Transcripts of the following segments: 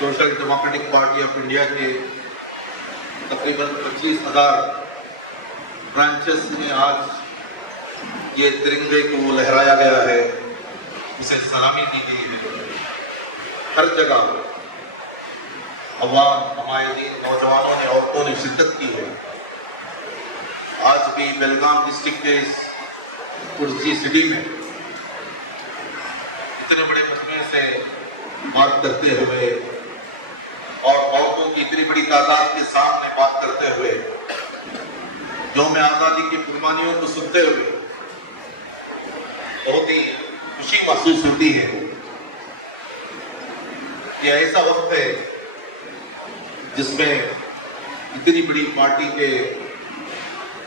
Social democratic party of India के तकरीबन 25,000 branches में आज ये तिरंगे को लहराया गया है, इसे सलामी दी गई है। हर जगह अवाम, हमायदीन, नौजवानों ने, औरतों ने शिरकत की है। आज भी बेलगाम डिस्ट्रिक्ट के इस कुर्सी सिटी में इतने बड़े मजमे से बात करते हुए और औरतों की इतनी बड़ी तादाद के सामने बात करते हुए, यौम आज़ादी की कुर्बानियों को सुनते हुए बहुत ही खुशी महसूस होती है। यह ऐसा वक्त है जिसमें इतनी बड़ी पार्टी के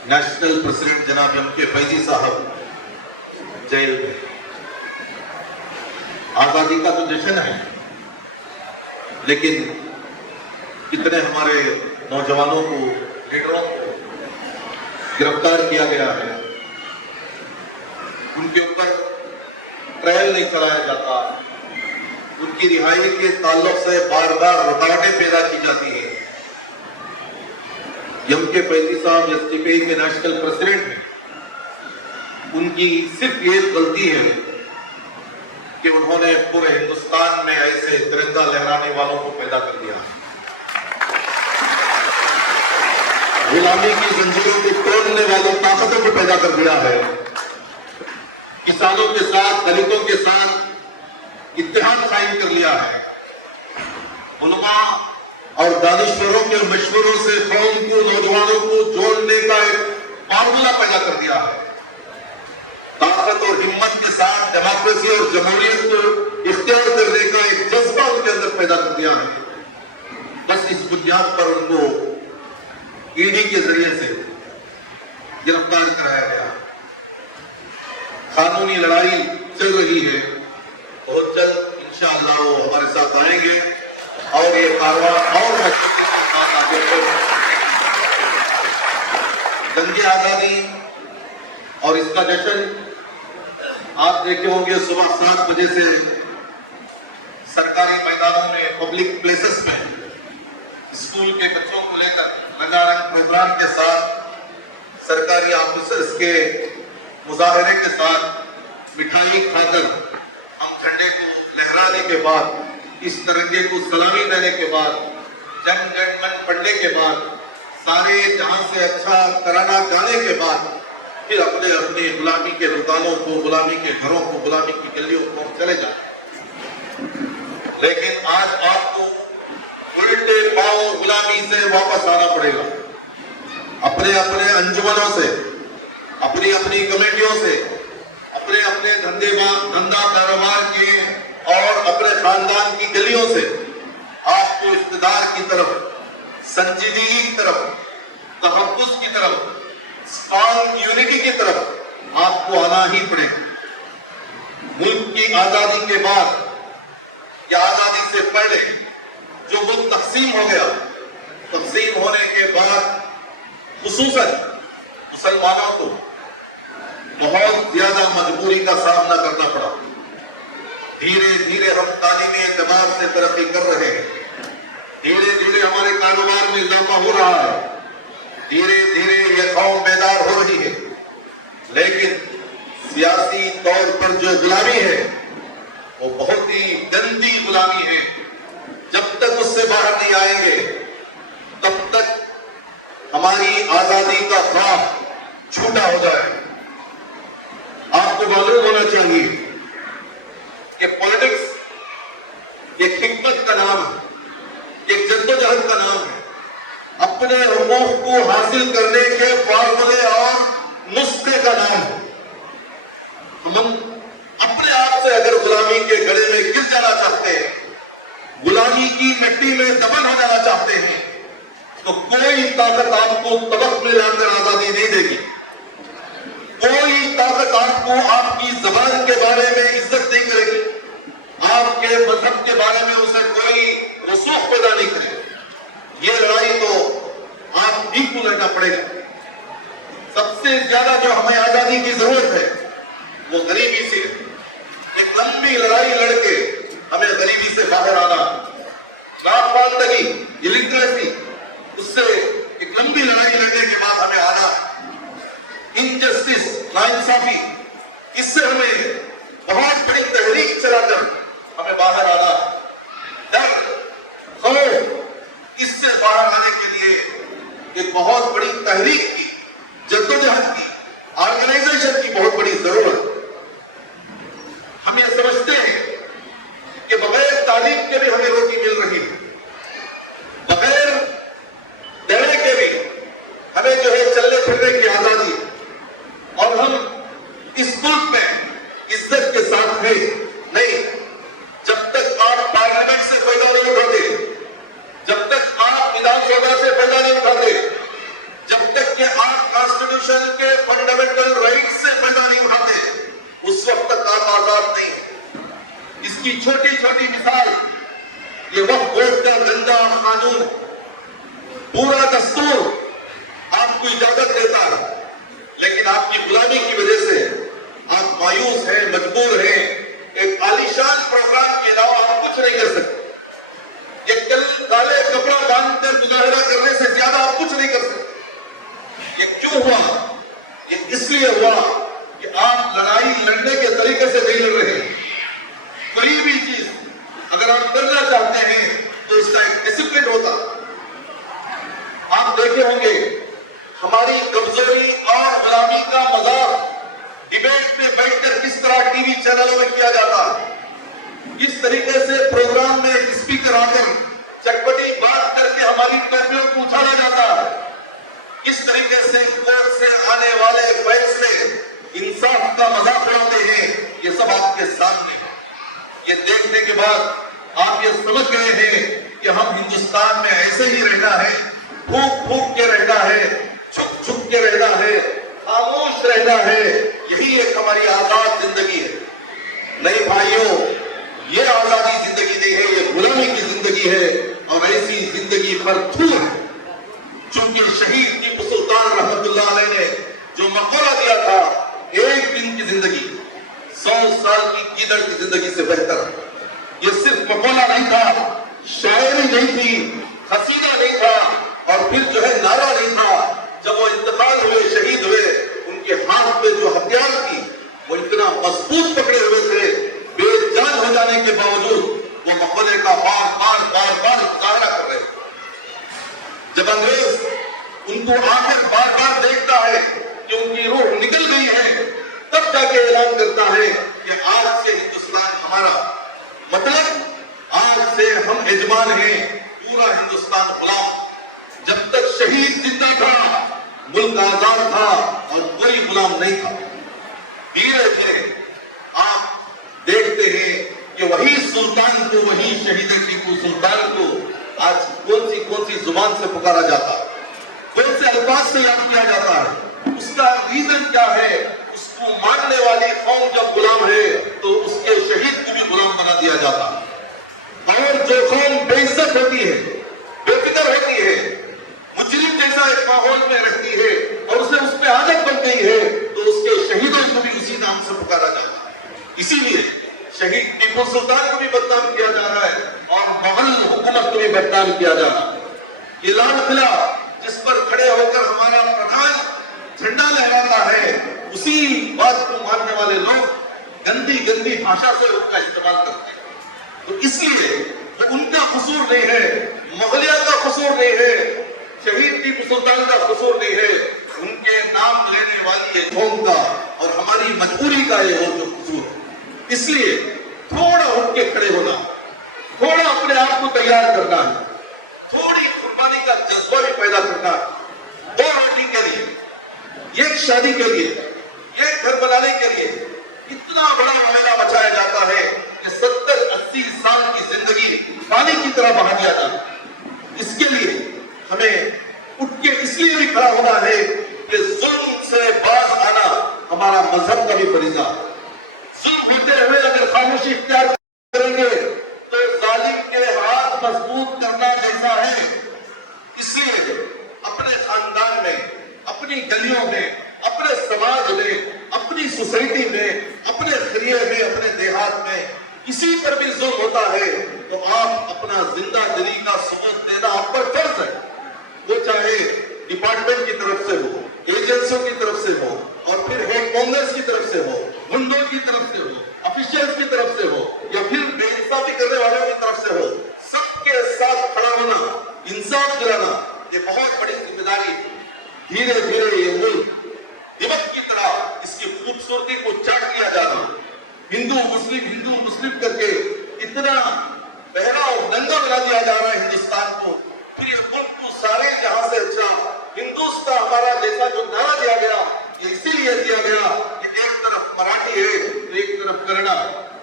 नेशनल प्रेसिडेंट जनाब एम.के. फैजी साहब जेल में। आज़ादी का तो जश्न है, लेकिन कितने हमारे नौजवानों को, लीडरों को गिरफ्तार किया गया है। उनके ऊपर ट्रायल नहीं कराया जाता, उनकी रिहाई के ताल्लुक से बार बार रुकावटें पैदा की जाती है। एम.के. फैजी साहब एसडीपी के नेशनल प्रेसिडेंट हैं, उनकी सिर्फ ये गलती है कि उन्होंने पूरे हिंदुस्तान में ऐसे तिरंगा लहराने वालों को पैदा कर दिया। गुलामी की जंजीरों को तोड़ने वालों ताकतों को पैदा कर दिया है। किसानों के साथ, दलितों के साथ इत्तेहाद कायम कर लिया है। उलमा और दानिश्वरों के मशवरों से कौम को, नौजवानों को जोड़ने का एक फार्मूला पैदा कर दिया है। ताकत और हिम्मत के साथ डेमोक्रेसी और जमहूरियत को इख्तियार करने का एक जज्बा उनके अंदर पैदा कर दिया है। बस इस बुनियाद पर उनको ईडी के जरिए से गिरफ्तार कराया गया। कानूनी लड़ाई चल रही है, बहुत जल्द इंशाअल्लाह वो हमारे साथ आएंगे और ये कारवां और आगे जंग आजादी और इसका जश्न आप देखे होंगे सुबह 7 बजे से सरकारी मैदानों में, पब्लिक प्लेसेस में, स्कूल के बच्चों को लेकर रंगारंग प्रोग्राम के साथ, सरकारी ऑफिसर्स के मुजाहरे के साथ, मिठाई खाकर हम झंडे को लहराने के बाद, इस तिरंगे को सलामी देने के बाद, जन गण मन पढ़ने के बाद, सारे जहां से अच्छा तराना गाने के बाद फिर अपने अपने गुलामी के दुकानों को, गुलामी के घरों को, गुलामी की गलियों को चले जाए। लेकिन आज आपको उल्टे पांव गुलामी से वापस आना पड़ेगा। अपने अपने अंजुमनों से, अपनी अपनी कमेटियों से, अपने अपने धंधा कारोबार के और अपने खानदान की गलियों से आपको इख्तिदार की तरफ, संजीदगी की तरफ, तहफ़्फ़ुज़ की तरफ, स्ट्रॉन्ग यूनिटी की तरफ आपको आना ही पड़ेगा। मुल्क की आजादी के बाद या आजादी से पहले जो मुल्क तक़सीम हो गया, तक़सीम होने के बाद खुसूसन मुसलमानों को बहुत ज्यादा मजबूरी का सामना करना पड़ा। धीरे धीरे हम तालीमी एतबार से तरक्की कर रहे हैं, धीरे धीरे हमारे कारोबार में इजाफा हो रहा है, धीरे धीरे ये कौम बेदार हो रही है। लेकिन सियासी तौर पर जो गुलामी है वो बहुत ही गंदी गुलामी है। जब तक उससे बाहर नहीं आएंगे तब तक हमारी आजादी का ख्वाब झूठा हो जाए। आपको मालूम होना चाहिए कि पॉलिटिक्स एक हिकमत का नाम है, एक जद्दोजहद का नाम है, अपने हुकूक को हासिल करने के फार्मूले और नुस्खे का नाम है। हम अपने आप से अगर गुलामी के गले में गिर जाना चाहते हैं, गुलामी की मिट्टी में दफन हो जाना चाहते हैं, तो कोई ताकत आपको तबक में लाकर आजादी नहीं देगी। कोई ताकत आपको आपकी जबान के बारे में इज्जत नहीं करेगी, आपके मजहब के बारे में उसे कोई रसूख पैदा नहीं करेगी। ये लड़ाई तो आप ही को लड़ना पड़ेगा। सबसे ज्यादा जो हमें आजादी की जरूरत है वो गरीबी से है। एक लंबी लड़ाई लड़के हमें गरीबी से बाहर आना, یہ लिटरेसी, उससे एक लंबी लड़ाई लड़ने के बाद हमें आना इनजस्टिस, नाइंसाफी, इससे हमें बहुत बड़ी तहरीक चलाकर हमें बाहर आना, दर्द, खौफ, इससे बाहर आने के लिए एक बहुत बड़ी तहरीक की, जद्दोजहद की, ऑर्गेनाइजेशन की बहुत बड़ी जरूरत। हम ये समझते हैं कि बगैर तालीम के भी हमें रोटी मिल रही है, बगैर दड़े के भी हमें जो है चलने फिरने की आजादी, और हम इस मुल्क में इज्जत के साथ हैं। नहीं, जब तक आप पार्लियामेंट से फायदा नहीं उठाते, जब तक आप विधानसभा से फायदा नहीं उठाते, जब तक कि आप कॉन्स्टिट्यूशन के फंडामेंटल राइट्स से फायदा नहीं उठाते, उस वक्त तक आप आजाद नहीं। इसकी छोटी छोटी मिसाल, ये वक्त का गंदा कानून, पूरा दस्तूर आपको इजाजत देता है, लेकिन आपकी गुलामी की वजह से आप मायूस हैं, मजबूर हैं। एक आलीशान प्रोग्राम के अलावा आप कुछ नहीं कर सकते। एक काले कपड़ा बांधकर मुजाहरा करने से ज्यादा आप कुछ नहीं कर सकते। ये क्यों हुआ? ये इसलिए हुआ कि आप लड़ाई लड़ने के तरीके से नहीं लड़ रहे। कोई भी चीज अगर आप करना चाहते हैं तो उसका एक डिसिप्लिन होता। आप देखे होंगे हमारी कमजोरी और गुलामी का मजाक डिबेट में बैठकर किस तरह टीवी चैनलों में किया जाता है, किस तरीके से प्रोग्राम में एक स्पीकर आकर चटपटी बात करके हमारी टोपियों को उछाला जाता है, किस तरीके से कोर्ट से आने वाले फैसले इंसाफ का मजाक उड़ाते हैं, ये सब आपके सामने है। ये देखने के बाद आप ये समझ गए हैं कि हम हिंदुस्तान में ऐसे ही रहना है, फूक फूक के रहना है, छुप छुप के रहना है, खामोश रहना है, यही एक हमारी आजाद जिंदगी है। नहीं भाइयों, ये आजादी जिंदगी नहीं है, ये गुलामी की जिंदगी है, और ऐसी जिंदगी पर थू है। चूंकि शहीद टीपू सुल्तान रहमतुल्लाह अलैह ने जो मकौला दिया था, एक दिन की जिंदगी 100 साल की कीदड़ की जिंदगी से बेहतर। ये सिर्फ मकौला नहीं था, शायरी नहीं थी, खसीदा नहीं था, और फिर जो है नारा नहीं था। जब वो इंतकाल हुए, शहीद हुए, उनके हाथ में जो हथियार थी वो इतना मजबूत पकड़े हुए थे, बेजान हो जाने के बावजूद वो मकौले का बार बार मुजाहरा कर रहे थे। जब अंग्रेज उनको आकर बार बार देखता है कि उनकी रूह निकल गई है, तब जाके ऐलान करता है कि आज से हिंदुस्तान हमारा, मतलब आज से हम यजमान हैं, पूरा हिंदुस्तान गुलाम। जब तक शहीद जिंदा था, मुल्क आजाद था और कोई गुलाम नहीं था। धीरे धीरे आप देखते हैं कि वही सुल्तान को, वही शहीद टीपू सुल्तान को आज कौन सी जुबान से पुकारा जाता है, कौन से अल्फाज से याद किया जाता है। उसका रीजन क्या है? उसको मानने वाली कौम जब गुलाम है तो उसके शहीद को भी गुलाम बना दिया जाता है। और जो कौम बेइज्जत होती है, बेफिक्र होती है, मुजरिम जैसा एक माहौल में रहती है और उसे उस पर आदत बन गई है, तो उसके शहीदों को भी उसी नाम से पुकारा जाता है। इसीलिए शहीद टीपू सुल्तान को भी बदनाम किया जा रहा है और मुगल हुकूमत को भी बदनाम किया जा रहा है। ये लाल किला जिस पर खड़े होकर हमारा प्रधान झंडा लहराता है, उसी बात को मानने वाले लोग गंदी गंदी भाषा से उसका इस्तेमाल करते हैं। तो इसलिए उनका कसूर नहीं है, मुगलिया का कसूर नहीं है, शहीद टीपू सुल्तान का कसूर नहीं है, उनके नाम लेने वाली ये कौम का और हमारी मजबूरी का ये हो जो कसूर। इसलिए थोड़ा उठ के खड़े होना, थोड़ा अपने आप को तैयार करना है, थोड़ी कुर्बानी का जज्बा भी पैदा करना है। 2 रोटी के लिए, एक शादी के लिए, एक घर बनाने के लिए इतना बड़ा मामला मचाया जाता है कि 70-80 साल की जिंदगी पानी की तरह बहा दिया जाता। इसके लिए हमें उठ के इसलिए भी खड़ा होना है कि जुल्म से बाज आना हमारा मजहब का भी फरीजा। जुल्म होते हुए अगर खामोशी इख्तियार करेंगे तो जालिम के हाथ मजबूत करना जैसा है। इसलिए अपने खानदान में, अपनी गलियों में, अपने समाज में, अपनी सोसाइटी में, अपने खरिये में, अपने देहात में किसी पर भी जुल्म होता है तो आप अपना अपना जिंदा दिली का सबूत देना आप पर फर्ज है, वो चाहे डिपार्टमेंट की तरफ से हो, एजेंसियों की तरफ से हो, और फिर हेड कांग्रेस की तरफ से हो, गुंडों की तरफ से हो, ऑफिशियल्स की तरफ से हो, या फिर बेइंसाफी करने वालों की तरफ से हो, सबके साथ खड़ा होना, इंसाफ दिलाना, ये बहुत बड़ी जिम्मेदारी। धीरे धीरे ये मुल्क दिवस की तरह इसकी खूबसूरती को चाट लिया जा रहा है। हिंदू मुस्लिम करके इतना बहरा और नंगा बना दिया जा रहा है हिंदुस्तान को। फिर ये मुल्क को सारे जहां से अच्छा हिंदुस्तान हमारा जैसा जो नारा दिया गया, ये इसीलिए दिया गया कि एक तरफ मराठी है तो एक तरफ कन्नड़ा,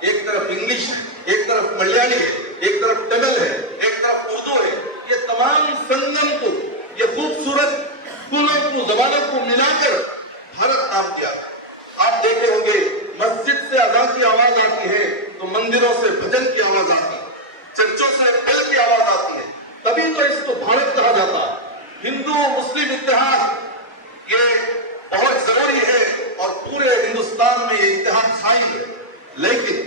एक तरफ इंग्लिश है, एक तरफ मलयाली है, एक तरफ तमिल है, एक तरफ उर्दू है। ये तमाम संगम को, ये खूबसूरत स्कूलों को, जबानों को मिलाकर भारत नाम दिया। आप देखे होंगे मस्जिद से अज़ान की आवाज आती है तो मंदिरों से भजन की आवाज आती है, चर्चों से बेल की आवाज आती है, तभी तो इसको भारत कहा जाता है। हिंदू मुस्लिम इत्तेहाद ये बहुत जरूरी है और पूरे हिंदुस्तान में ये इत्तेहाद कायम है, लेकिन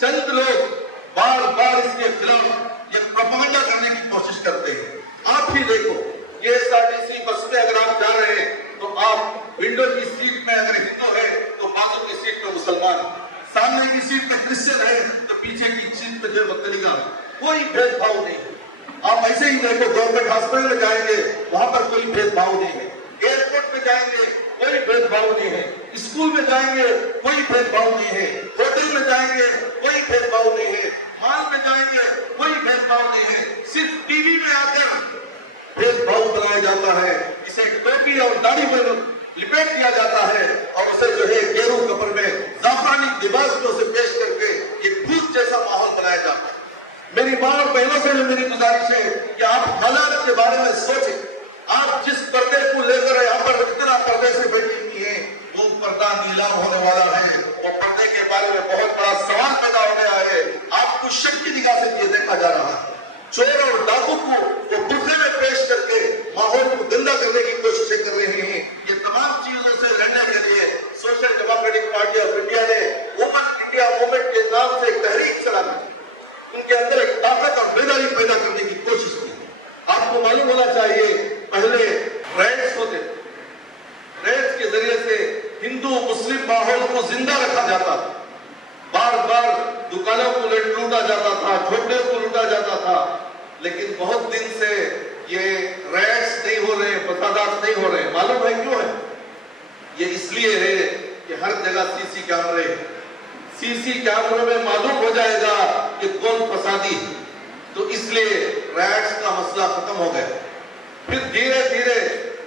चंद लोग बार बार इसके खिलाफ ये प्रोपेगेंडा करने की कोशिश करते हैं। आप ही देखो, ये एसआरटीसी बस में अगर आप जा रहे हैं तो आप विंडो की सीट में अगर हिंदू है तो बाजू की सीट में मुसलमान, सामने की सीट में क्रिश्चियन है तो पीछे की सीट में जो बकरीगा, कोई भेदभाव नहीं है। आप ऐसे ही देखो, गवर्नमेंट हॉस्पिटल में जाएंगे वहां पर कोई भेदभाव नहीं है, एयरपोर्ट में जाएंगे कोई भेदभाव नहीं है, स्कूल में जाएंगे कोई भेदभाव नहीं है, होटल में जाएंगे कोई भेदभाव नहीं है, मॉल में जाएंगे कोई भेदभाव नहीं है। सिर्फ टीवी में आकर भेदभाव बनाया जाता है, इसे टोपी और दाढ़ी पर लिपेट दिया जाता है और उसे जो है गेरू कपड़ में जाफरानी लिबास में उसे पेश करके ये भूत जैसा माहौल बनाया जाता है। मेरी मां और बहनों से मेरी गुजारिश है कि आप हालात के बारे में सोचें। आप जिस पर्दे को लेकर यहाँ पर इतना पर्दे से बैठी हुई है, वो पर्दा नीलाम होने वाला है और पर्दे के बारे में बहुत बड़ा सवाल पैदा हो गया है। आपको शक की निगाह से ये देखा जा रहा है, चोर और डाकू को वो बुर्खे में पेश करके माहौल को गंदा करने की कोशिशें कर रहे हैं। ये तमाम चीजों से लड़ने के लिए social democratic party of India ने वुमेन इंडिया मूवमेंट के नाम से एक तहरीक चलाई, उनके अंदर एक ताकत और बेदारी पैदा करने की कोशिश की। आपको मालूम होना चाहिए, पहले रैट्स होते, रैट्स के जरिए से हिंदू मुस्लिम माहौल को जिंदा रखा जाता था, बार बार दुकानों को लूटा जाता था, झोपड़ियों को लूटा जाता था, लेकिन बहुत दिन से ये रैट्स नहीं हो रहे, फसादात नहीं हो रहे। मालूम है क्यों है? ये इसलिए है कि हर जगह सीसी कैमरे हैं, सीसी कैमरों में मालूम हो जाएगा कि कौन फसादी है, तो इसलिए रैट्स का मसला खत्म हो गया। फिर धीरे धीरे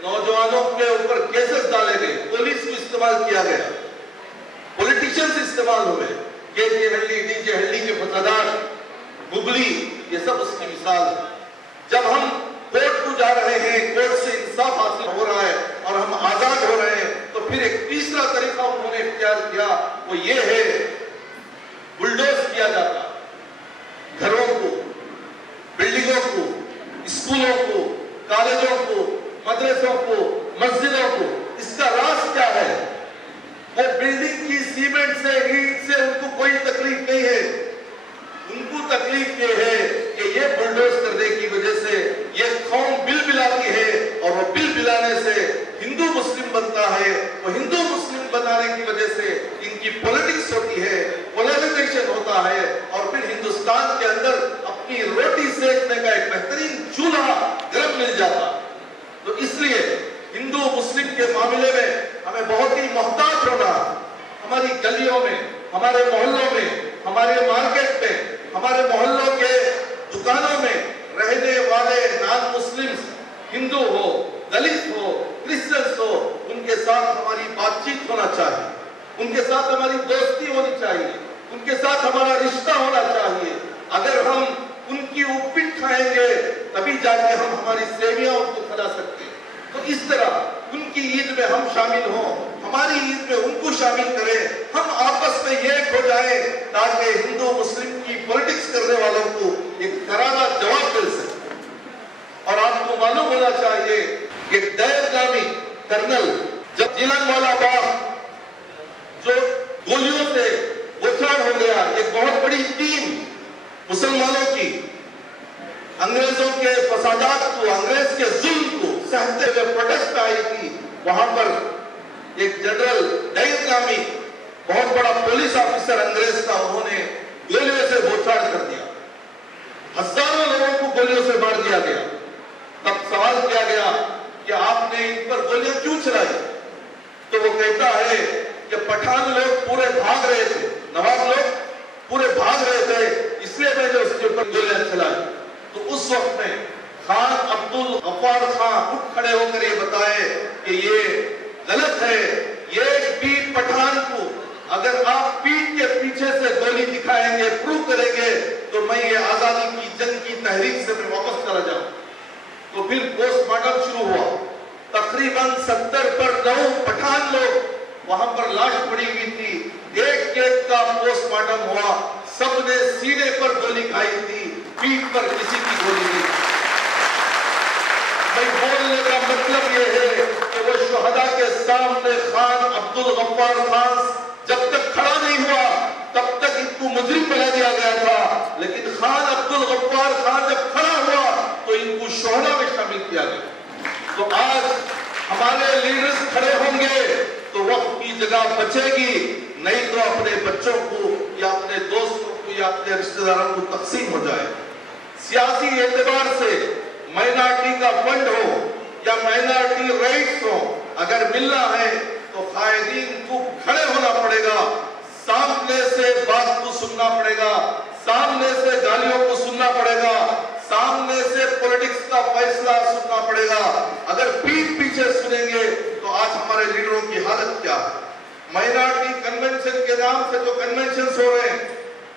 नौजवानों के ऊपर केसेस डाले गए, पुलिस को इस्तेमाल किया गया, पॉलिटिशियंस इस्तेमाल हुए, केजे हल्ली, डीजे हल्ली के फसादात, बुगली, ये सब उसकी मिसाल है। जब हम कोर्ट को जा रहे हैं, कोर्ट से इंसाफ हासिल हो रहा है और हम आजाद हो रहे हैं, तो फिर एक तीसरा तरीका उन्होंने इख्तियार किया, वो ये है बुलडोज किया जाता घरों को, बिल्डिंगों को, स्कूलों को, कॉलेजों को, मदरसों को, मस्जिदों को। इसका राज क्या है? वो बिल्डिंग की सीमेंट से, ईंट से उनको कोई तकलीफ नहीं है, उनको तकलीफ ये है कि ये बुलडोज करने की वजह से ये कौम बिल बिलाती है और वो बिल बिलाने से हिंदू मुस्लिम बनता है, वो हिंदू मुस्लिम बनाने की वजह से इनकी पॉलिटिक्स होती है, पोलराइजेशन होता है और फिर हिंदुस्तान के अंदर अपनी रोटी सेकने का एक बेहतरीन चूल्हा गर्म मिल जाता। तो इसलिए हिंदू मुस्लिम के मामले में हमें बहुत ही मोहताज होना, हमारी गलियों में, हमारे मोहल्लों में, हमारे मार्केट में, हमारे मोहल्लों के दुकानों में रहने वाले नॉन मुस्लिम, हिंदू हो, दलित हो, क्रिश्चियंस हो, उनके साथ हमारी बातचीत होना चाहिए, उनके साथ हमारी दोस्ती होनी चाहिए, उनके साथ हमारा रिश्ता होना चाहिए। अगर हम उनकी उपीट खाएंगे तभी जाके हम हमारी सेवियां उनको खिला सकते हैं। तो इस तरह उनकी ईद में हम शामिल हों, हमारी ईद में उनको शामिल करें, हम आपस में एक हो जाएं ताकि हिंदू मुस्लिम की पॉलिटिक्स करने वालों को एक करारा जवाब मिल सके। और आपको मालूम होना चाहिए कि दैवगामी कर्नल जब जिलनवाला बाग जो गोलियों से उछाल हो गया, एक बहुत बड़ी टीम मुसलमानों की انگریزوں کے فسادات کو، انگریز کے ظلم کو سہتے ہوئے پروٹیسٹ آئی تھی، وہاں پر ایک جنرل ڈیر نامی بہت بڑا پولیس آفیسر انگریز کا، انہوں نے گولیوں سے بوچھاڑ کر دیا، ہزاروں لوگوں کو گولیوں سے مار دیا گیا۔ تب سوال کیا گیا کہ آپ نے ان پر گولیاں کیوں چلائی؟ تو وہ کہتا ہے کہ پٹھان لوگ پورے بھاگ رہے تھے، نواب لوگ پورے بھاگ رہے تھے، اس لیے میں نے اس کے اوپر گولیاں چلائی۔ تو اس وقت میں خان عبد الغفار خان اٹھ کھڑے ہو کر یہ بتائے کہ یہ غلط ہے، یہ بھی پٹھان کو اگر آپ پیٹ کے پیچھے سے گولی دکھائیں گے، پروو کریں گے، تو میں یہ آزادی کی جنگ کی تحریک سے میں واپس چلا جاؤں۔ تو پھر پوسٹ مارٹم شروع ہوا، تقریباً 70 پر 9 پٹھان لوگ وہاں پر لاش پڑی ہوئی تھی، ایک ایک کا پوسٹ مارٹم ہوا، سب نے سینے پر گولی کھائی تھی، پیٹ پر کسی کی گولی نہیں۔ میں بولنے کا مطلب یہ ہے کہ وہ شہداء کے سامنے خان عبد الغفار خان جب تک کھڑا نہیں ہوا تب تک ان کو مجرم بنا دیا گیا تھا، لیکن خان عبد الغفار خان جب کھڑا ہوا تو ان کو شہداء میں شامل کیا گیا۔ تو آج ہمارے لیڈرز کھڑے ہوں گے تو وقت کی جگہ بچے گی، نہیں تو اپنے بچوں کو یا اپنے دوستوں کو یا اپنے رشتہ داروں کو تقسیم ہو جائے۔ سیاسی اعتبار سے مائنارٹی کا فنڈ ہو یا مائنارٹی رائٹس ہو، اگر ملنا ہے تو قائدین کو کھڑے ہونا پڑے گا، سامنے سے بات کو سننا پڑے گا، سامنے سے گالیوں کو سننا پڑے گا، سامنے سے پولیٹکس کا فیصلہ سننا پڑے گا۔ اگر پیٹ پیچھے سنیں گے تو آج ہمارے لیڈروں کی حالت کیا ہے؟ مائنارٹی کنونشن کے نام سے جو کنونشنز ہو رہے ہیں،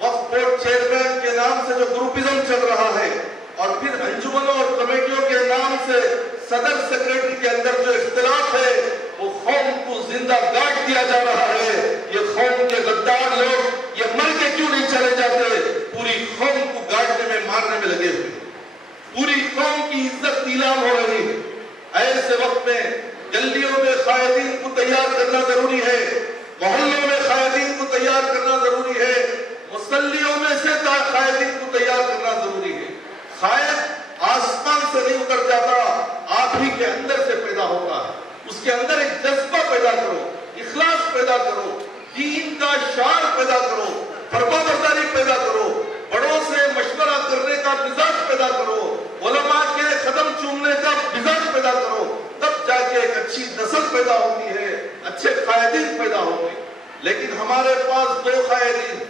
وقف بورڈ چیئرمین کے نام سے جو گروپزم چل رہا ہے، اور پھر انجمنوں اور کمیٹیوں کے نام سے صدر سیکریٹری کے اندر جو اختلاف ہے، وہ قوم کو زندہ گاٹ دیا جا رہا ہے۔ یہ قوم کے غدار لوگ یہ مر کے کیوں نہیں چلے جاتے؟ پوری قوم کو گاٹنے میں مارنے میں لگے ہوئے، پوری قوم کی عزت نیلام ہو رہی ہے۔ ایسے وقت میں گلیوں میں قائدین کو تیار کرنا ضروری ہے، محلوں میں قائدین کو تیار کرنا ضروری ہے، مسلیوں میں سے قائدین کو تیار کرنا ضروری ہے۔ قائد آسمان سے نہیں اتر جاتا، آپ ہی کے اندر سے پیدا ہوتا ہے۔ اس کے اندر ایک جذبہ پیدا کرو، اخلاص پیدا کرو، دین کا شعار پیدا کرو، فرما برداری پیدا کرو، بڑوں سے مشورہ کرنے کا مزاج پیدا کرو، علماء کے قدم چومنے کا مزاج پیدا کرو، تب جا کے ایک اچھی نسل پیدا ہوتی ہے، اچھے قائدین پیدا ہوتے ہیں۔ لیکن ہمارے پاس 2 قائدین،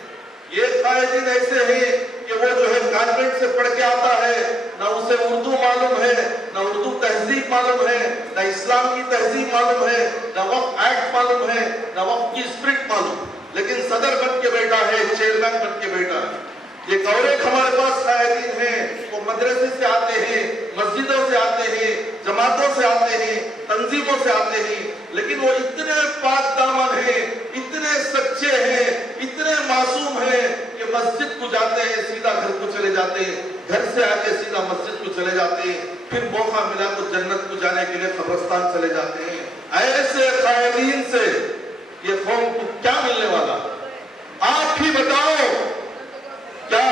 یہ قائدین ایسے ہیں کہ وہ جو ہے کانوینٹ سے پڑھ کے آتا ہے، نہ اسے اردو معلوم ہے، نہ اردو تہذیب معلوم ہے، نہ اسلام کی تہذیب معلوم ہے، نہ وقف ایکٹ معلوم ہے، نہ وقف کی اسپرٹ معلوم، لیکن صدر بن کے بیٹھا ہے، چیئرمین بن کے بیٹھا ہے۔ ایک اور ایک ہمارے پاس قائدین ہیں، وہ مدرسے سے آتے ہیں، مسجدوں سے آتے ہیں، جماعتوں سے آتے ہیں، تنظیموں سے آتے ہیں، لیکن وہ اتنے پاک دامن ہیں، اتنے سچے ہیں، اتنے معصوم ہیں کہ مسجد کو جاتے ہیں سیدھا گھر کو چلے جاتے ہیں، گھر سے آ کے سیدھا مسجد کو چلے جاتے ہیں، پھر موقع ملا تو جنت کو جانے کے لیے قبرستان چلے جاتے ہیں۔ ایسے قائدین سے یہ قوم کو کیا ملنے والا؟ آپ ہی بتاؤ، کیا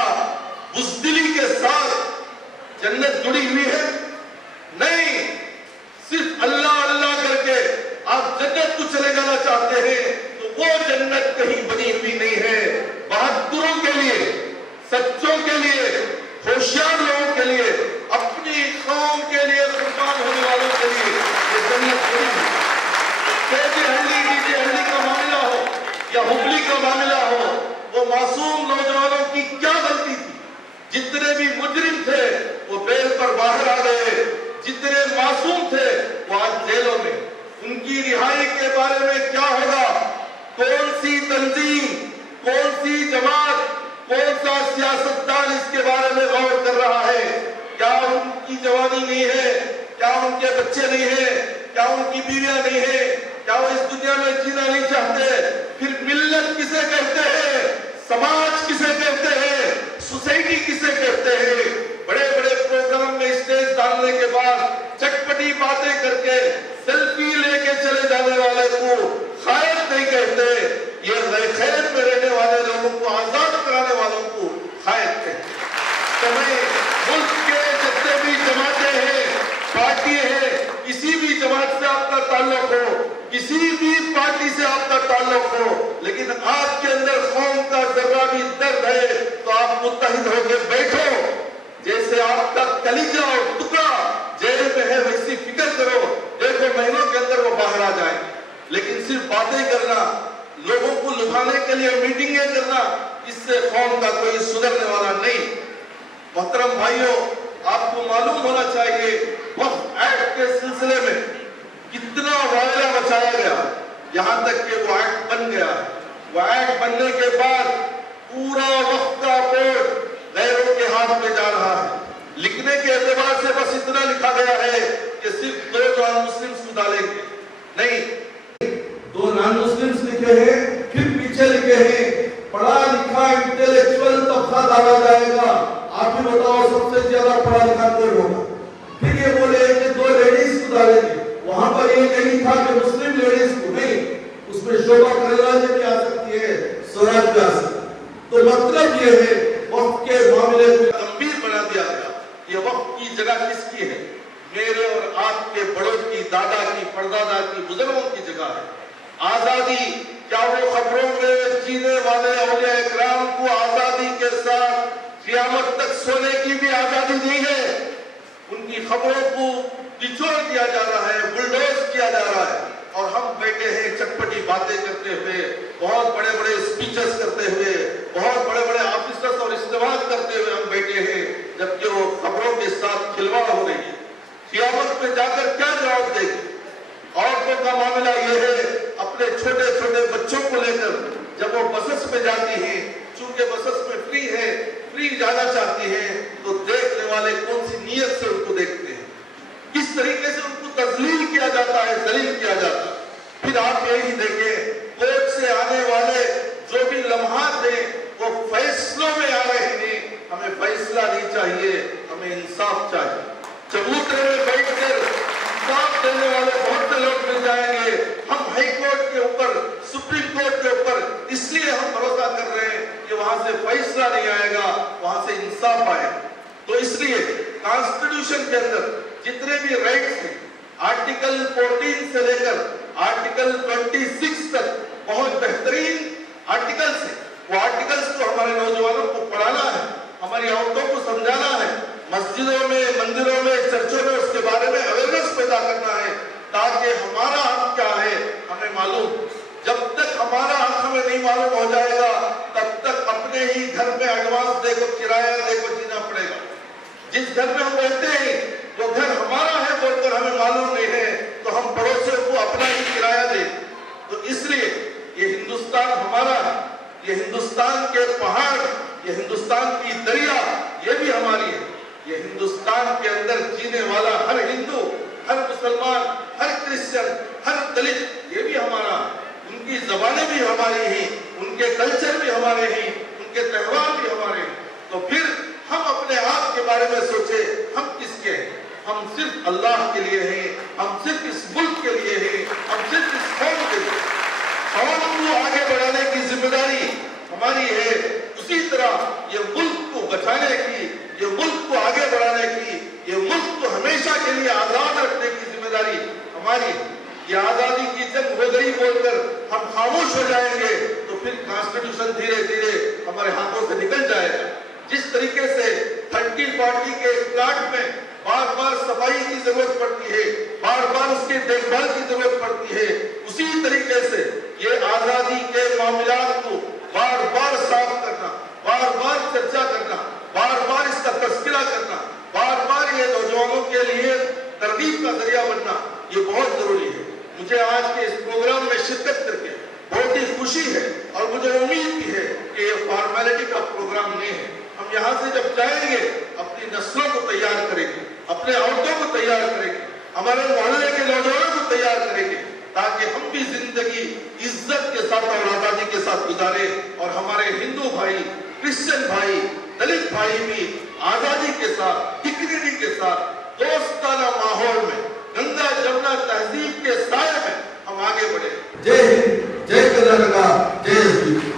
بزدلی کے ساتھ جنت جڑی ہوئی ہے؟ نہیں، صرف اللہ اللہ کر کے آپ جنت کو چلے جانا چاہتے ہیں تو وہ جنت کہیں بنی ہوئی نہیں ہے۔ بہادروں کے لیے، سچوں کے لیے، ہوشیار لوگوں کے لیے، اپنی قوم کے لیے قربان ہونے والوں کے لیے یہ جنت بنی ہوئی ہے۔ ڈی جے ہنڈی کا معاملہ ہو یا ہبلی کا معاملہ ہو، وہ معصوم نوجوانوں کی کیا غلطی تھی؟ جتنے بھی مجرم تھے وہ بیل پر باہر آ گئے، جتنے معصوم تھے وہ آج جیلوں میں۔ ان کی رہائی کے بارے میں کیا ہوگا؟ کون سی تنظیم، کون سی جماعت، کون سا سیاستدان اس کے بارے میں غور کر رہا ہے؟ کیا ان کی جوانی نہیں ہے؟ کیا ان کے بچے نہیں ہیں؟ کیا ان کی بیویاں نہیں ہیں؟ کیا وہ اس دنیا میں جینا نہیں چاہتے؟ پھر ملت کسے کہتے ہیں؟ سماج کسے کہتے ہیں؟ سوسائٹی کسے کہتے ہیں؟ بڑے بڑے پروگرام میں اسٹیج ڈالنے کے بعد چٹپٹی باتیں کر کے سیلفی لے کے چلے جانے والے کو قائد نہیں کہتے، یہ قید میں رہنے والے لوگوں کو آزاد کرانے والوں کو قائد کہتے۔ تو میں ملک کے किसी भी जमात से आपका ताल्लुक हो, किसी भी पार्टी से आपका ताल्लुक हो, लेकिन आपके अंदर कौम का जर्रा भी दर्द है तो आप मुत्तहिद होकर बैठो। जैसे आपका कलीजा और टुकड़ा जेल में है वैसी फिक्र करो, देखो महीनों के अंदर वो बाहर आ जाए। लेकिन सिर्फ बातें करना, लोगों को लुभाने के लिए मीटिंगें करना, इससे कौम का कोई सुधरने वाला नहीं। मोहतरम भाइयों, आपको मालूम होना चाहिए वक्फ एक्ट के सिलसिले में कितना वायला मचाया गया, यहाँ तक कि वो एक्ट बन गया है। वो एक्ट बनने के बाद पूरा वक्फ का बोर्ड गैरों के हाथ में जा रहा है। लिखने के एतबार से बस इतना लिखा गया है कि सिर्फ 2 नॉन मुस्लिम्स को डालेंगे, नहीं 2 नॉन मुस्लिम्स लिखे हैं, फिर पीछे लिखे हैं पढ़ा लिखा इंटेलेक्चुअल तबका डाला जाएगा। आप ही बताओ सबसे ज्यादा पढ़ा लिखा कौन होगा? फिर ये बोले कि 2 लेडीज को डालेंगे, वहां पर ये नहीं था कि मुस्लिम लेडीज को, नहीं, उसमें शोभा करलाजे भी आ सकती है, स्वराज भी आ सकती है। तो मतलब ये है वक्फ के मामले को गंभीर बना दिया गया। ये वक्फ की जगह किसकी है? मेरे और आपके बड़ों की, दादा की, परदादा की, बुजुर्गों की जगह है। आजादी, क्या वो खबरों में जीने वाले औलिया इकराम को आजादी के साथ क़यामत तक सोने की भी आजादी दी है? उनकी खबरों को निचोड़ दिया जा रहा है, बुलडोज किया जा रहा है, और हम बैठे हैं चटपटी बातें करते हुए, बहुत बड़े बड़े स्पीचेस करते हुए, बहुत बड़े बड़े ऑफिसर्स और इस्तेमाल करते हुए हम बैठे हैं, जबकि वो खबरों के साथ खिलवाड़ हो रही है। क़यामत में जाकर क्या जवाब देगी? औरतों का मामला ये है, अपने छोटे छोटे बच्चों को लेकर जब वो बसेस में जाती हैं, चूंकि बसेस में फ्री है, फ्री जाना चाहती हैं, तो देखने वाले कौन सी नीयत से उनको देखते हैं, किस तरीके से उनको तजलील किया जाता है, जलील किया जाता है। फिर आप यही देखें, कोर्ट से आने वाले जो भी लम्हात हैं वो फैसलों में आ रहे हैं। हमें फैसला नहीं चाहिए, हमें इंसाफ चाहिए। चबूतरे में बैठकर इंसाफ देने वाले बहुत से लोग मिल जाएंगे। हम हाई कोर्ट के ऊपर, सुप्रीम कोर्ट के ऊपर इसलिए हम भरोसा कर रहे हैं कि वहां से फैसला नहीं आएगा, वहां से इंसाफ आएगा। तो इसलिए कॉन्स्टिट्यूशन के अंदर जितने भी राइट्स हैं, आर्टिकल 14 से लेकर आर्टिकल 26 तक बहुत बेहतरीन आर्टिकल्स हैं। वो आर्टिकल्स को हमारे नौजवानों को पढ़ाना है, हमारी औरतों को समझाना है, मस्जिदों में, मंदिरों में, चर्चों में उसके बारे में अवेयरनेस पैदा करना है, ताकि हमारा हक क्या है हमें मालूम। जब तक हमारा हक हमें नहीं मालूम हो जाएगा, तब तक अपने ही घर में एडवांस देखो, किराया देखो जीना पड़ेगा। जिस घर में हम रहते हैं वो घर हमारा है बोलकर हमें मालूम नहीं है, तो हम पड़ोसियों को अपना ही किराया दें। तो इसलिए ये हिंदुस्तान हमारा है, ये हिंदुस्तान के पहाड़, ये हिंदुस्तान की दरिया, ये भी हमारी है। ये हिंदुस्तान के अंदर जीने वाला हर हिंदू, हर मुसलमान, हर क्रिश्चियन, हर दलित, ये भी हमारा। उनकी ज़बानें भी हमारी हैं, उनके कल्चर भी हमारे हैं, उनके त्योहार भी हमारे हैं। तो फिर हम अपने आप के बारे में सोचे, हम किसके हैं? हम सिर्फ अल्लाह के लिए हैं, हम सिर्फ इस मुल्क के लिए हैं, हम सिर्फ इस कौम के लिए। कौम को आगे बढ़ाने की जिम्मेदारी हमारी है। उसी तरह ये मुल्क को बचाने की, ये मुल्क को आगे बढ़ाने की, ये मुल्क को हमेशा के लिए आजाद रखने की जिम्मेदारी हमारी है। ये आजादी की जंग हो गई बोलकर हम खामोश हो जाएंगे तो फिर कॉन्स्टिट्यूशन धीरे धीरे हमारे हाथों से निकल जाएगा। जिस तरीके से 30-40 के प्लाट में बार बार सफाई की जरूरत पड़ती है, बार बार उसकी देखभाल की जरूरत पड़ती है, उसी तरीके से ये आजादी के मामलात को बार बार साफ करना, बार बार चर्चा करना, बार बार इसका तस्करा करना, बार बार ये नौजवानों के लिए तरगीब का जरिया बनना, ये बहुत जरूरी है। मुझे आज के इस प्रोग्राम में शिरकत करके बहुत ही खुशी है और मुझे उम्मीद भी है कि ये फॉर्मेलिटी का प्रोग्राम नहीं है। हम यहाँ से जब जाएंगे अपनी नस्लों को तैयार करेंगे, अपने औरतों को तैयार करेंगे, हमारे मोहल्ले के नौजवानों को तैयार करेंगे, ताकि हम भी जिंदगी इज्जत के साथ और आजादी के साथ गुजारे और हमारे हिंदू भाई, क्रिश्चियन भाई, दलित भाई भी आजादी के साथ, डिग्निटी के साथ, दोस्ताना माहौल में, गंगा जमुना तहजीब के साए में हम आगे बढ़े। जय हिंद, जय कर्नाटका, जय हिंद।